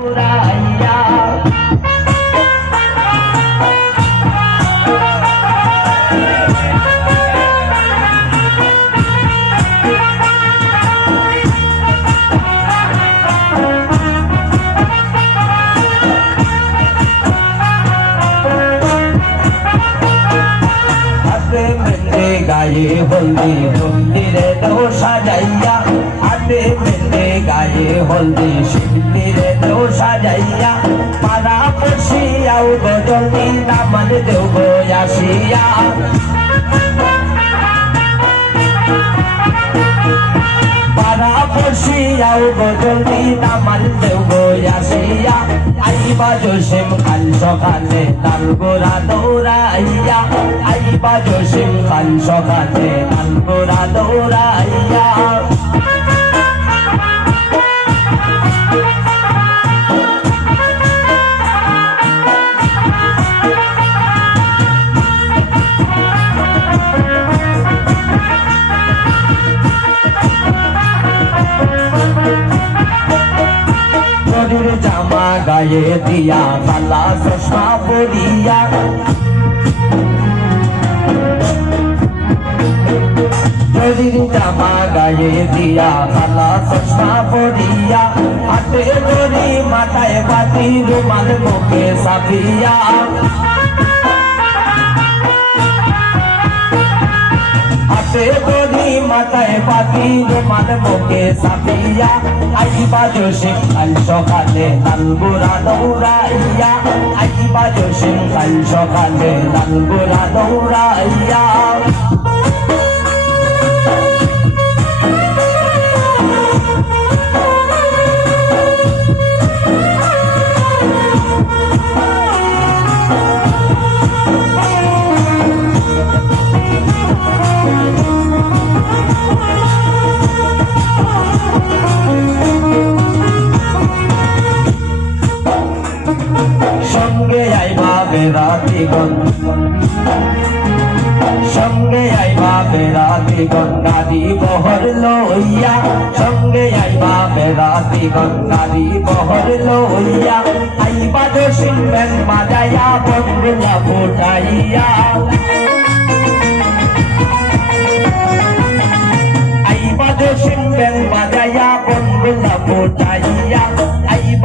হাতে মেলে গায়ে হলদি মন্দিরে তো সাজাইয়া। হাতে মেলে গায়ে হলদি শিন্দিরে তো সাজাইয়া। পাড়া পশিয়াও গজনী নামান দেব আসিয়া। পাড়া পশিয়াও গজনী নামান দেব আসিয়া আইবা জসিম কাল সকালে লাল গোরা দৌড়াইয়া আইবা জসিম কাল সকালে লাল গোরা দৌড়াইয়া গায়ে দিয়া কালা চশমা শরীর জামা গায়ে দিয়া কালা চশমা পরিয়া। হাতে ধরি মাথায় বাতি রুমাল মুখে সাফিয়া হাতে মাথায় বাতি মান মুখে সাপিয়া আইবা জোশিম কাল সকালে লালগুড়া দৌড়াইয়া। আইবা জোশিম কাল সকালে লালগুড়া দৌড়াইয়া। বেড়াতিগণ গাড়ি বহর লইয়া, সঙ্গে আইবা বেড়াতিগণ গাড়ি বহর লইয়া। আইবা দোষিন ব্যাং বাজাইয়া বন্ধুলা ফুটাইয়া আইবা দোষিন ব্যাং বাজাইয়া বন্ধুলা ফুটাইয়া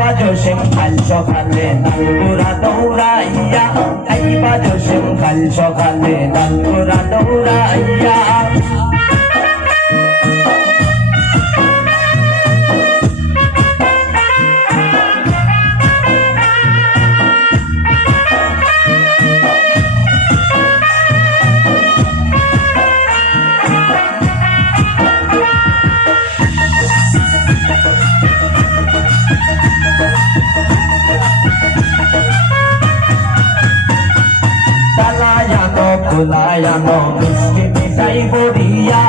আইবা জোসেম কাল সকালে নালগুড়া দৌড়াইয়া আইবা জোসেম কাল সকালে নালগুড়া দৌড়াইয়া তালায়ানো মিষ্টি মিঠাই বড়িয়া।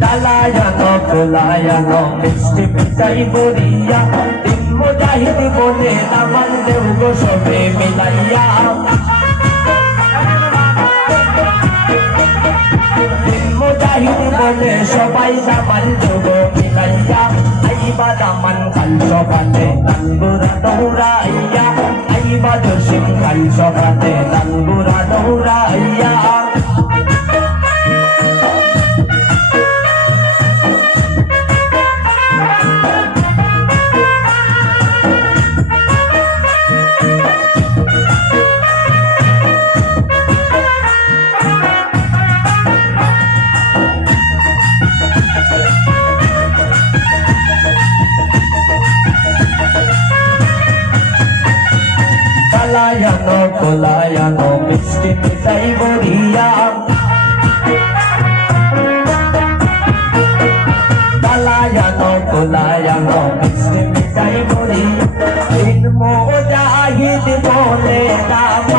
তালায়ানো কুলায়ানো মিষ্টি মিঠাই বড়িয়া। তিন মুজাহিদ বলে নামান দেব গো সবে মিলাইয়া। মুজাহিদ বলে সবাই নামান দেব মিলাইয়া। আইবা দামান কাল সকালে নাঙ্গুরা দৌড়াইয়া জসিম কাল পালায়ানো কোলায়ানো মিষ্টি মিশাই বড়িয়া। পালায়ানো কোলায়ানো মিষ্টি মিঠাই বড়িয়া। দিন মোজাহিদ বলে না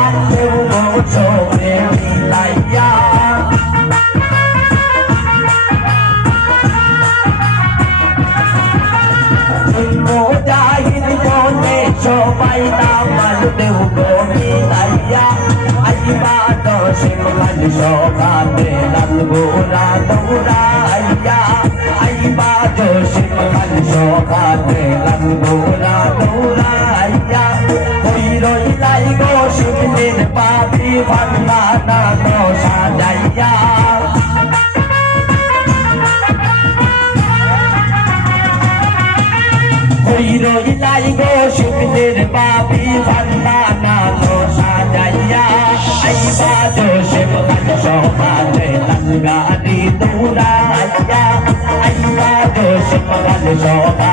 আইবা দশম লাল সকালে লাল গোরা দৌড়াইয়া আইবা সকালে লঙ্গোরা দৌড়াইয়া কই রইলাই গো শিবলির পাতি ভান্ডা না তো সাজাইয়া। রইলাই গো শিবলির পাতি ভান্ডা না তো সাজাইয়া। আইবা